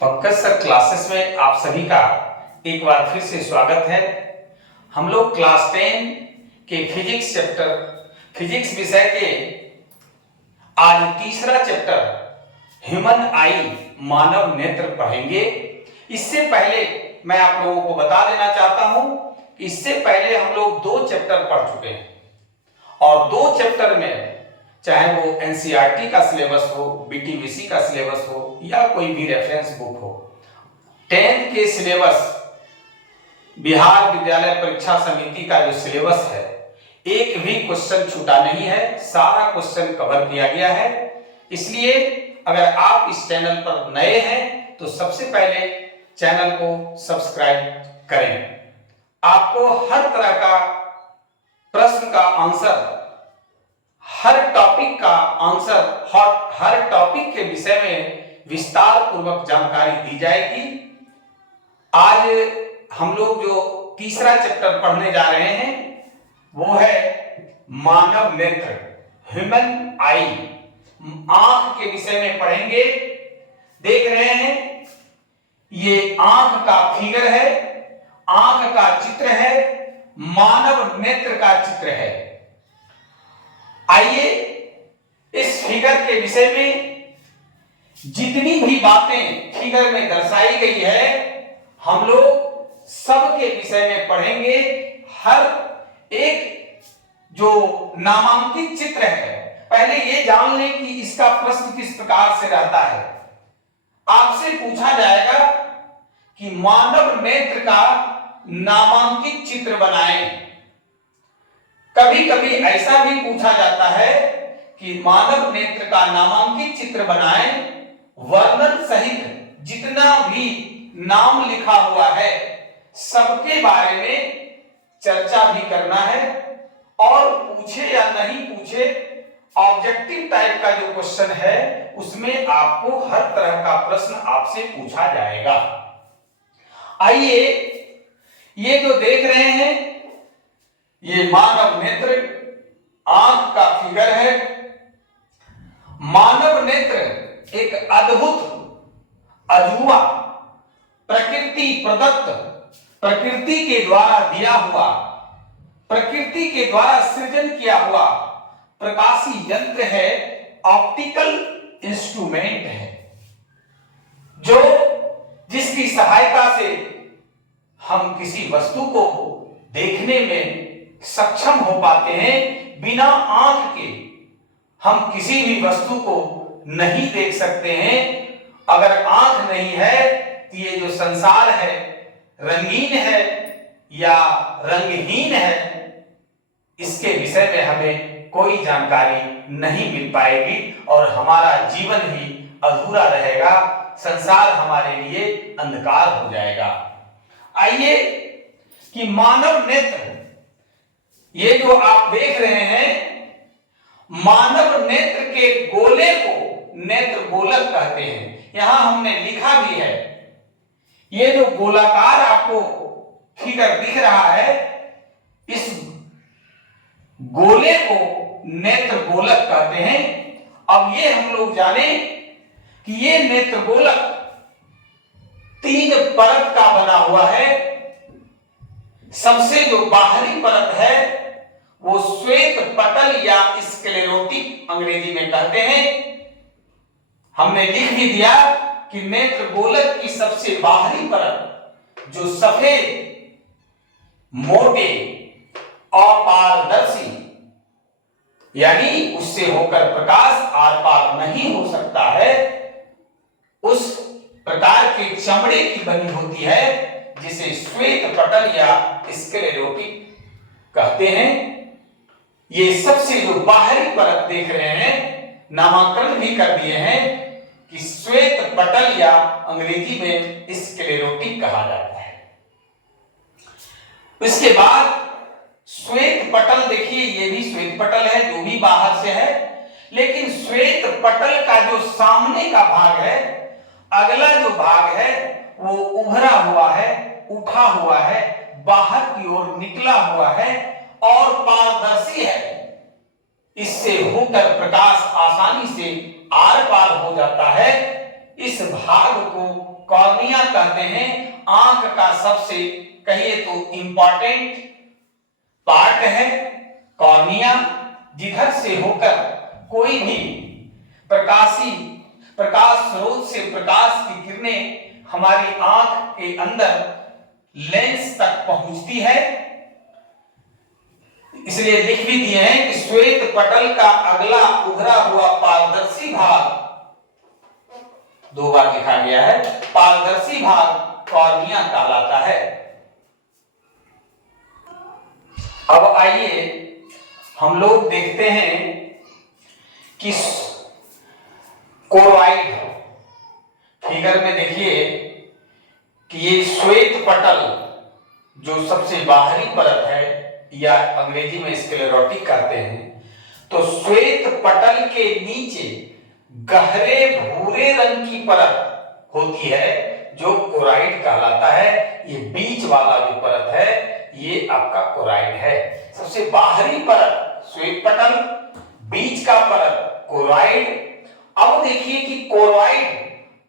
Pankaj sir classes में आप सभी का एक बार फिर से स्वागत है। हम लोग क्लास 10 के फिजिक्स विषय के आज तीसरा चैप्टर ह्यूमन आई मानव नेत्र पढ़ेंगे। इससे पहले मैं आप लोगों को बता देना चाहता हूं कि इससे पहले हम लोग 2 चैप्टर पढ़ चुके हैं और 2 चैप्टर में चाहे वो एनसीईआरटी का सिलेबस हो, बीटीवीसी का सिलेबस हो या कोई भी रेफरेंस बुक हो, 10th के सिलेबस बिहार विद्यालय परीक्षा समिति का जो सिलेबस है एक भी क्वेश्चन छूटा नहीं है, सारा क्वेश्चन कवर किया गया है। इसलिए अगर आप इस चैनल पर नए हैं तो सबसे पहले चैनल को सब्सक्राइब करें। आपको हर तरह का प्रश्न का आंसर, हर टॉपिक का आंसर, हर टॉपिक के विषय में विस्तार पूर्वक जानकारी दी जाएगी। आज हम लोग जो तीसरा चैप्टर पढ़ने जा रहे हैं वो है मानव नेत्र, ह्यूमन आई। आंख के विषय में पढ़ेंगे। देख रहे हैं ये आंख का फिगर है, आंख का चित्र है, मानव नेत्र का चित्र है। आइए इस फिगर के विषय में जितनी भी बातें फिगर में दर्शाई गई है हम लोग सबके विषय में पढ़ेंगे। हर एक जो नामांकित चित्र है, पहले ये जान लें कि इसका प्रश्न किस प्रकार से रहता है। आपसे पूछा जाएगा कि मानव नेत्र का नामांकित चित्र बनाएं। कभी कभी ऐसा भी पूछा जाता है कि मानव नेत्र का नामांकित चित्र बनाएं, वर्णन सहित जितना भी नाम लिखा हुआ है सबके बारे में चर्चा भी करना है और पूछे या नहीं पूछे ऑब्जेक्टिव टाइप का जो क्वेश्चन है उसमें आपको हर तरह का प्रश्न आपसे पूछा जाएगा। आइए ये जो देख रहे हैं ये मानव नेत्र आंख का फिगर है। मानव नेत्र एक अद्भुत, अजूबा, प्रकृति प्रदत्त, प्रकृति के द्वारा दिया हुआ, प्रकृति के द्वारा सृजन किया हुआ प्रकाशी यंत्र है, ऑप्टिकल इंस्ट्रूमेंट है, जो जिसकी सहायता से हम किसी वस्तु को देखने में सक्षम हो पाते हैं। बिना आंख के हम किसी भी वस्तु को नहीं देख सकते हैं। अगर आंख नहीं है तो ये जो संसार है रंगीन है या रंगहीन है, इसके विषय में हमें कोई जानकारी नहीं मिल पाएगी और हमारा जीवन ही अधूरा रहेगा, संसार हमारे लिए अंधकार हो जाएगा। आइए कि मानव नेत्र, ये जो आप देख रहे हैं मानव नेत्र के गोले को नेत्र गोलक कहते हैं। यहां हमने लिखा भी है, ये जो गोलाकार आपको फिगर दिख रहा है इस गोले को नेत्र गोलक कहते हैं। अब ये हम लोग जाने कि ये नेत्र गोलक 3 परत का बना हुआ है। सबसे जो बाहरी परत है वो श्वेत पटल या स्क्लेरोटिक अंग्रेजी में कहते हैं। हमने लिख भी दिया कि नेत्र गोलक की सबसे बाहरी परत जो सफेद, मोटे, अपारदर्शी यानी उससे होकर प्रकाश आर पार नहीं हो सकता है, उस प्रकार के चमड़े की बनी होती है जिसे श्वेत पटल या स्क्लेरोटिक कहते हैं। ये सबसे जो बाहरी परत देख रहे हैं, नामांकन भी कर दिए हैं कि श्वेत पटल या अंग्रेजी में स्क्लेरोटिक कहा जाता है। इसके बाद श्वेत पटल, देखिए ये भी श्वेत पटल है जो भी बाहर से है, लेकिन श्वेत पटल का जो सामने का भाग है, अगला जो भाग है वो उभरा हुआ है, उठा हुआ है, बाहर की ओर निकला हुआ है और पारदर्शी है। इससे होकर प्रकाश आसानी से आर पार हो जाता है। इस भाग को कॉर्निया कहते हैं आंख का सबसे कहिए तो इंपॉर्टेंट पार्ट है कॉर्निया, जिधर से होकर कोई भी प्रकाश स्रोत से प्रकाश की किरणें हमारी आंख के अंदर लेंस तक पहुंचती है। इसलिए लिख भी दिए हैं कि श्वेत पटल का अगला उभरा हुआ पारदर्शी भाग, 2 बार लिखा गया है, पारदर्शी भाग कॉर्निया कहलाता है। अब आइए हम लोग देखते हैं कि कोरोइड, फिगर में देखिए कि ये श्वेत पटल जो सबसे बाहरी परत है या अंग्रेजी में स्क्लेरोटिक कहते हैं, तो श्वेत पटल के नीचे गहरे भूरे रंग की परत होती है जो कोराइड कहलाता है। ये बीच वाला जो परत है ये आपका कोराइड है। सबसे बाहरी परत श्वेत पटल, बीच का परत कोराइड। अब देखिए कि कोराइड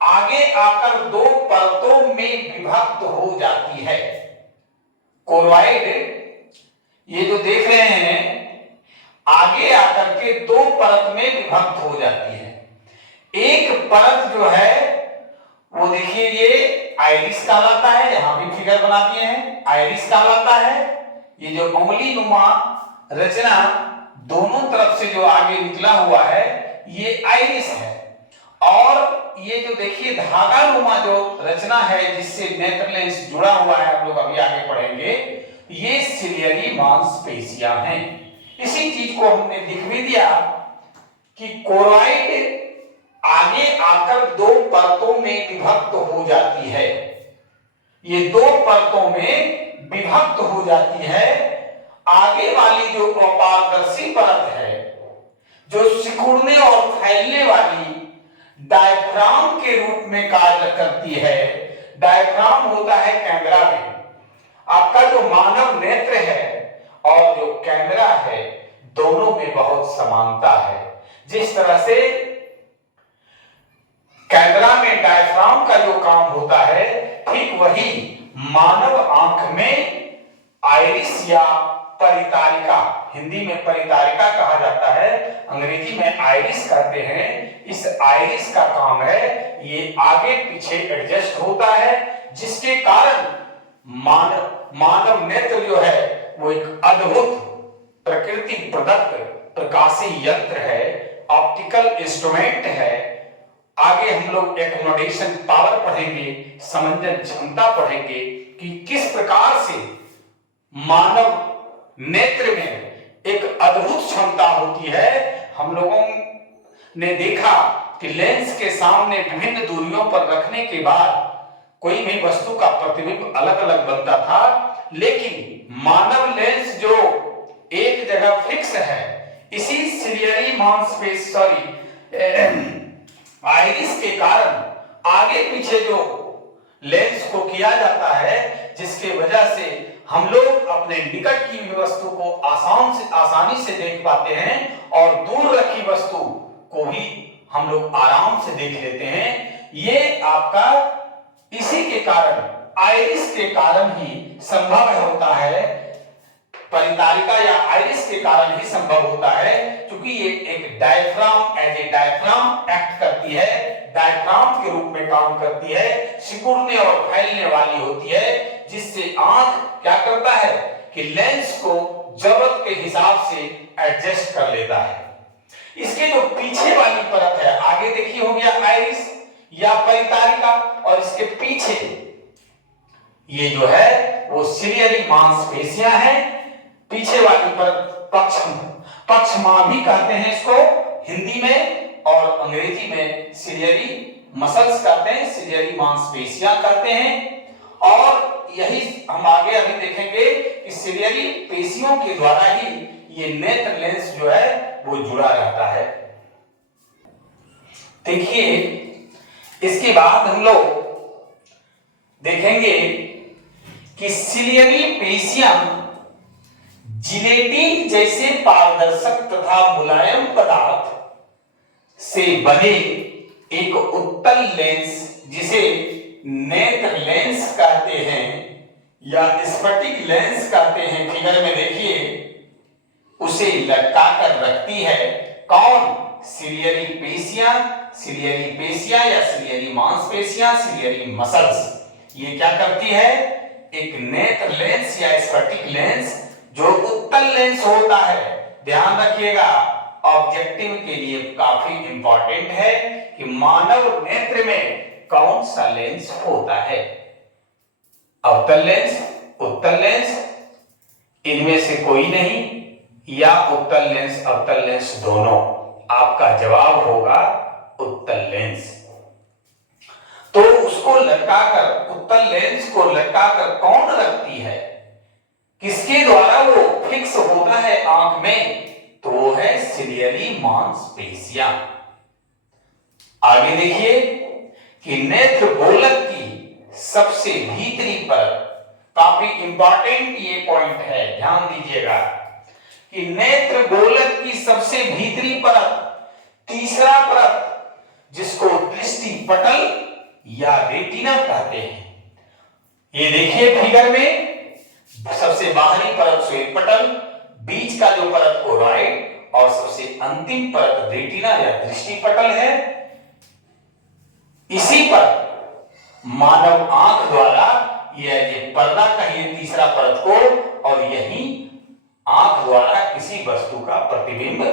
आगे आकर 2 परतों में विभक्त हो जाती है। कोराइड ये जो देख रहे हैं आगे आकर के 2 परत में विभक्त हो जाती है। एक परत जो है वो देखिए ये आइरिस कहलाता है, यहां भी फिगर बना दिए हैं, आइरिस कहलाता है। ये जो उंगली नुमा रचना दोनों तरफ से जो आगे निकला हुआ है ये आइरिस है। और ये जो देखिए धागा नुमा जो रचना है जिससे नेत्र लेंस जुड़ा हुआ है, हम लोग अभी आगे पढ़ेंगे, ये सिलियरी मांसपेशियां हैं। इसी चीज को हमने लिख भी दिया कि कोराइड आगे आकर 2 परतों में विभक्त हो जाती है। ये 2 परतों में विभक्त हो जाती है। आगे वाली जो अपारदर्शी परत है जो सिकुड़ने और फैलने वाली डायफ्राम के रूप में कार्य करती है। डायफ्राम होता है कैमरा में। आपका जो मानव नेत्र है और जो कैमरा है दोनों में बहुत समानता है। जिस तरह से कैमरा में डायफ्राम का जो काम होता है ठीक वही मानव आंख में आइरिस या परितारिका, हिंदी में परितारिका कहा जाता है, अंग्रेजी में आइरिस कहते हैं। इस आइरिस का काम है ये आगे पीछे एडजस्ट होता है, जिसके कारण मानव नेत्र जो है वो एक अद्भुत प्रकृति प्रदत्त प्रकाशी यंत्र है, ऑप्टिकल इंस्ट्रूमेंट है। आगे हम लोग एकोमोडेशन पावर पढ़ेंगे, समंजन क्षमता पढ़ेंगे कि किस प्रकार से मानव नेत्र में एक अद्भुत क्षमता होती है। हम लोगों ने देखा कि लेंस के सामने विभिन्न दूरियों पर रखने के बाद कोई भी वस्तु का प्रतिबिंब अलग अलग बनता था, लेकिन मानव लेंस जो एक जगह फिक्स है, इसी सिलियरी मांसपेशी आइरिस के कारण आगे पीछे जो लेंस को किया जाता है, जिसके वजह से हम लोग अपने निकट की वस्तु को आसानी से देख पाते हैं और दूर रखी वस्तु को भी हम लोग आराम से देख लेते हैं। ये आपका इसी के कारण, आइरिस के कारण ही संभव होता है, परितारिका या आइरिस के कारण ही संभव होता है, क्योंकि ये एक diaphragm as a diaphragm act करती है, डायफ्राम के रूप में काम करती है, सिकुड़ने और फैलने वाली होती है, जिससे आंख क्या करता है कि लेंस को जरूरत के हिसाब से एडजस्ट कर लेता है। इसके जो पीछे वाली परत है, आगे देखिए हो गया आइरिस या परितारिका, और इसके पीछे ये जो है वो सिलियरी मांसपेशियां हैं। पीछे वाली परत पक्षमा भी कहते हैं इसको हिंदी में, और अंग्रेजी में सिलियरी मसल्स कहते हैं, सिलियरी मांसपेशियां कहते हैं। और यही हम आगे अभी देखेंगे कि सिलियरी पेशियों के द्वारा ही ये नेत्र लेंस जो है वो जुड़ा रहता है। देखिए इसके बाद हम लोग देखेंगे कि सिलियरी पेशियां जिलेटिन जैसे पारदर्शक तथा मुलायम पदार्थ से बने एक उत्तल लेंस जिसे नेत्र लेंस कहते हैं या स्फटिक लेंस कहते हैं। फिगर में देखिए, उसे लटका कर रखती है कौन? सिलियरी पेशियां, सिलियरी पेशियां या सिलियरी मांसपेशियां, सिलियरी मसल्स। ये क्या करती है? एक नेत्र लेंस या स्फटिक लेंस जो उत्तल लेंस होता है, ध्यान रखिएगा, ऑब्जेक्टिव के लिए काफी इंपॉर्टेंट है कि मानव नेत्र में कौन सा लेंस होता है। अवतल लेंस, उत्तल लेंस, इनमें से कोई नहीं, या उत्तल लेंस अवतल लेंस दोनों। आपका जवाब होगा उत्तल लेंस। तो उसको लटकाकर, उत्तल लेंस को लटकाकर कौन रखती है? किसके द्वारा वो फिक्स होता है आंख में? तो वो है सिलियरी मांसपेशियां। आगे देखिए कि नेत्र गोलक की सबसे भीतरी परत, काफी इंपॉर्टेंट ये पॉइंट है, ध्यान दीजिएगा कि नेत्र गोलक की सबसे भीतरी परत, तीसरा परत, जिसको दृष्टि पटल या रेटिना कहते हैं। ये देखिए फिगर में, सबसे बाहरी परत श्वेत पटल, बीच का जो परत ओराइड और सबसे अंतिम परत रेटिना या दृष्टि पटल है। इसी पर मानव आंख द्वारा ये पर्दा कहिए तीसरा परत को, और यही आंख द्वारा किसी वस्तु का प्रतिबिंब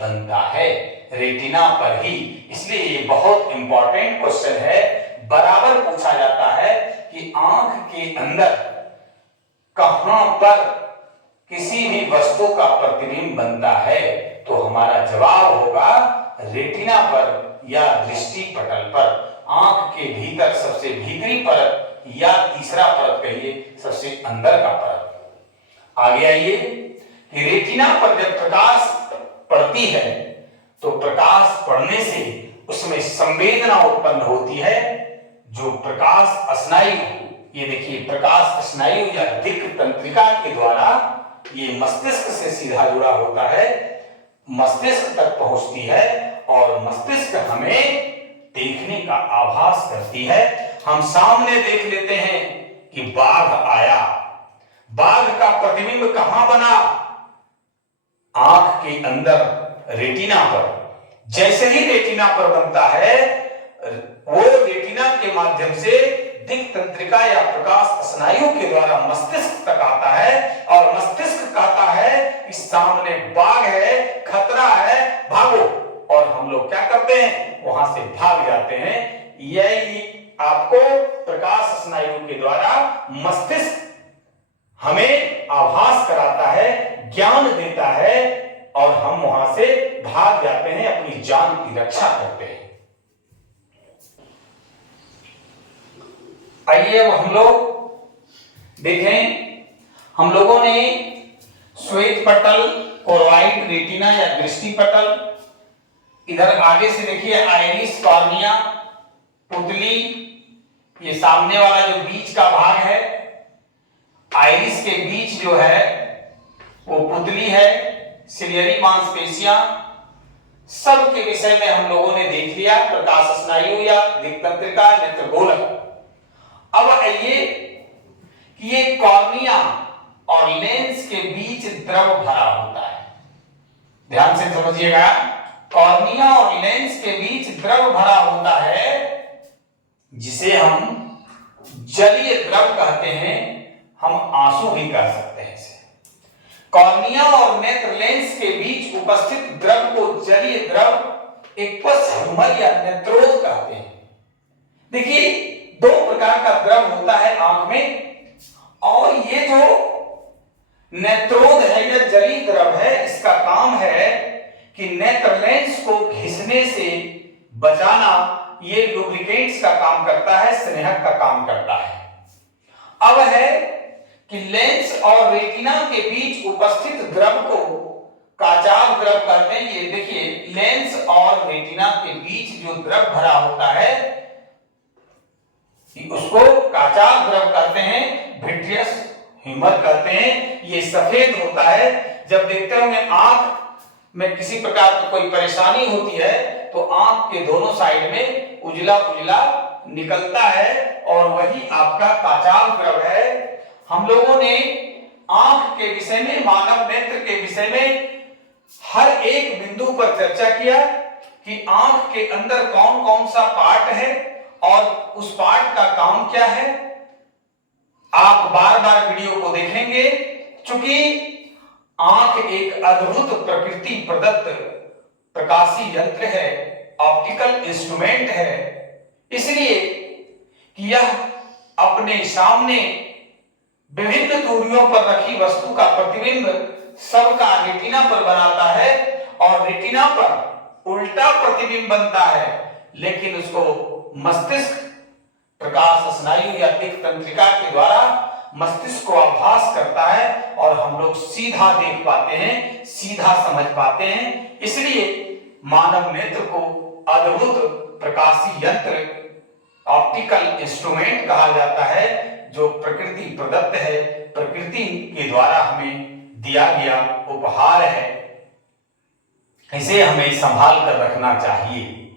बनता है, रेटिना पर ही। इसलिए ये बहुत इंपॉर्टेंट क्वेश्चन है, बराबर पूछा जाता है कि आंख के अंदर कहां पर किसी भी वस्तु का प्रतिबिंब बनता है, तो हमारा जवाब होगा रेटिना पर या दृष्टि पटल पर। आंख के भीतर सबसे भीतरी परत या तीसरा परत कहिए, सबसे अंदर का परत। आगे आइए कि रेटिना पर जब प्रकाश पड़ती है तो प्रकाश पड़ने से उसमें संवेदना उत्पन्न होती है, जो प्रकाश स्नायु, ये देखिए प्रकाश स्नायु या दिक् तंत्रिका के द्वारा ये मस्तिष्क से सीधा जुड़ा होता है, मस्तिष्क तक पहुंचती है और मस्तिष्क हमें देखने का आभास करती है। हम सामने देख लेते हैं कि बाघ आया, बाघ का प्रतिबिंब कहां बना? आंख के अंदर रेटिना पर। जैसे ही रेटिना पर बनता है, वो रेटिना के माध्यम से दिक् तंत्रिका या प्रकाश स्नायु के द्वारा मस्तिष्क तक आता है, और मस्तिष्क कहता है कि सामने बाघ है, खतरा है, भागो। और हम लोग क्या करते हैं? वहां से भाग जाते हैं। यही आपको प्रकाश स्नायु के द्वारा मस्तिष्क हमें आभास कराता है, ज्ञान देता है, और हम वहां से भाग जाते हैं, अपनी जान की रक्षा करते हैं। आइए अब हम लोग देखें, हम लोगों ने श्वेत पटल, कोरोइड, रेटिना या दृष्टि पटल, इधर आगे से देखिए आइरिस, कॉर्निया, पुतली, ये सामने वाला जो बीच का भाग है, आइरिस के बीच जो है वो पुतली है, सिलियरी मांसपेशियां, सब के विषय में हम लोगों ने देख लिया, प्रकाश स्नायु या दिक् तंत्रिका, नेत्र गोलक। अब आइए कि ये कॉर्निया और लेंस के बीच द्रव भरा होता है, ध्यान से समझिएगा, कॉर्निया और लेंस के बीच द्रव भरा होता है, जिसे हम जलीय द्रव कहते हैं, हम आंसू भी कह सकते हैं इसे। कॉर्निया और नेत्र लेंस के बीच उपस्थित द्रव को जलीय द्रव, एक्वस ह्यूमर या नेत्रोद कहते हैं। देखिए दो प्रकार का द्रव होता है आंख में, और ये जो नेत्रोद है या जलीय द्रव है, इसका काम है कि नेत्र लेंस को घिसने से बचाना, ये लुब्रिकेंट्स का काम करता है, स्नेहक का काम करता है। अब है कि लेंस और रेटिना के बीच उपस्थित द्रव को काचाभ द्रव कहते हैं। ये देखिए लेंस और रेटिना के बीच जो द्रव भरा होता है उसको काचाभ द्रव कहते हैं, विट्रियस ह्यूमर कहते हैं। ये सफेद होता है, जब देखते होंगे आंख में किसी प्रकार की कोई परेशानी होती है तो आंख के दोनों साइड में उजला उजला निकलता है और वही आपका काचाल द्रव है। हम लोगों ने आंख के विषय में, मानव नेत्र के विषय में हर एक बिंदु पर चर्चा किया कि आंख के अंदर कौन कौन सा पार्ट है और उस पार्ट का काम क्या है। आप बार बार वीडियो को देखेंगे, चूंकि आंख एक अद्भुत प्रकृति प्रदत्त प्रकाशीय यंत्र है, ऑप्टिकल इंस्ट्रूमेंट है, इसलिए कि यह अपने सामने विभिन्न दूरियों पर रखी वस्तु का प्रतिबिंब सबका रेटिना पर बनाता है और रेटिना पर उल्टा प्रतिबिंब बनता है, लेकिन उसको मस्तिष्क प्रकाश स्नायु या दिक् तंत्रिका के द्वारा मस्तिष्क को आभास करता है और हम लोग सीधा देख पाते हैं, सीधा समझ पाते हैं। इसलिए मानव नेत्र को अद्भुत प्रकाशीय यंत्र, ऑप्टिकल इंस्ट्रूमेंट कहा जाता है, जो प्रकृति प्रदत्त है, प्रकृति के द्वारा हमें दिया गया उपहार है। इसे हमें संभाल कर रखना चाहिए।